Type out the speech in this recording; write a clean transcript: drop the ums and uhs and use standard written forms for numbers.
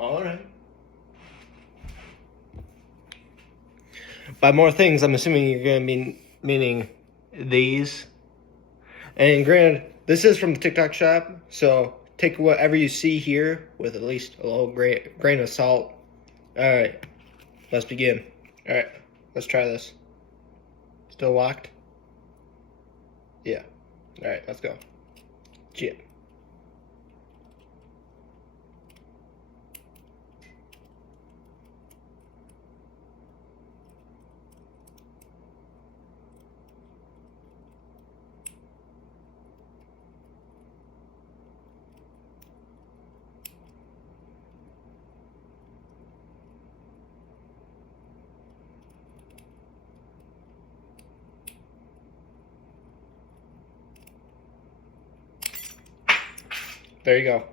All right. By more things, I'm assuming you're going to be meaning these. And granted, this is from the TikTok shop, so take whatever you see here with at least a little grain of salt. All right, let's begin. All right, let's try this. Still locked? Yeah. All right, let's go. Chip. There you go.